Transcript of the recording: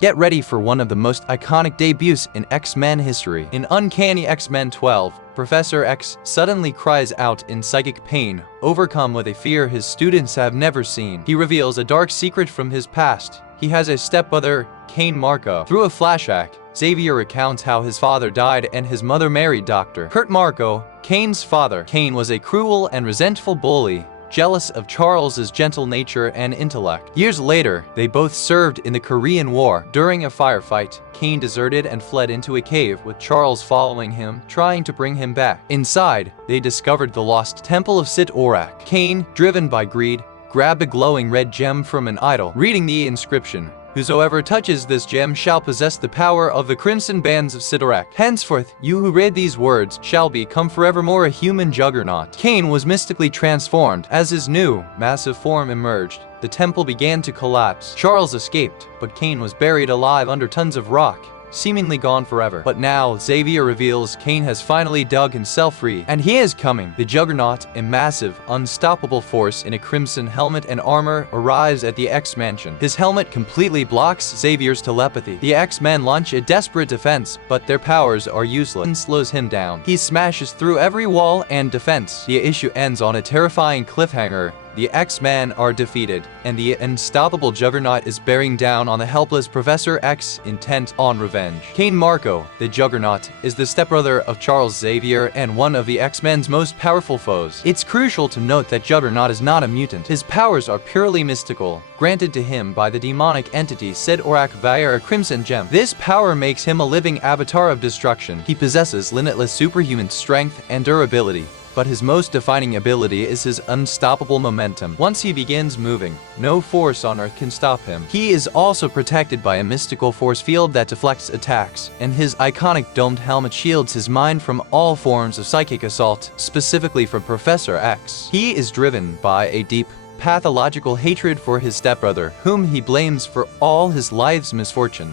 Get ready for one of the most iconic debuts in X-Men history. In Uncanny X Men 12, Professor X suddenly cries out in psychic pain, overcome with a fear his students have never seen. He reveals a dark secret from his past. He has a stepbrother, Cain Marko. Through a flashback, Xavier recounts how his father died and his mother married Dr. Kurt Marko, Cain's father. Cain was a cruel and resentful bully, jealous of Charles's gentle nature and intellect. Years later, they both served in the Korean War. During a firefight, Cain deserted and fled into a cave with Charles following him, trying to bring him back. Inside, they discovered the lost Temple of Sit-Orak. Cain, driven by greed, grabbed a glowing red gem from an idol, reading the inscription, "Whosoever touches this gem shall possess the power of the crimson bands of Sit-Orak. Henceforth, you who read these words shall become forevermore a human Juggernaut." Cain was mystically transformed. As his new, massive form emerged, the temple began to collapse. Charles escaped, but Cain was buried alive under tons of rock, seemingly gone forever. But now, Xavier reveals Cain has finally dug himself free, and he is coming. The Juggernaut, a massive, unstoppable force in a crimson helmet and armor, arrives at the X-Mansion. His helmet completely blocks Xavier's telepathy. The X-Men launch a desperate defense, but their powers are useless and slows him down. He smashes through every wall and defense. The issue ends on a terrifying cliffhanger. The X-Men are defeated, and the unstoppable Juggernaut is bearing down on the helpless Professor X, intent on revenge. Cain Marko, the Juggernaut, is the stepbrother of Charles Xavier and one of the X-Men's most powerful foes. It's crucial to note that Juggernaut is not a mutant. His powers are purely mystical, granted to him by the demonic entity Sit-Orak via a crimson gem. This power makes him a living avatar of destruction. He possesses limitless superhuman strength and durability, but his most defining ability is his unstoppable momentum. Once he begins moving, no force on Earth can stop him. He is also protected by a mystical force field that deflects attacks, and his iconic domed helmet shields his mind from all forms of psychic assault, specifically from Professor X. He is driven by a deep, pathological hatred for his stepbrother, whom he blames for all his life's misfortune.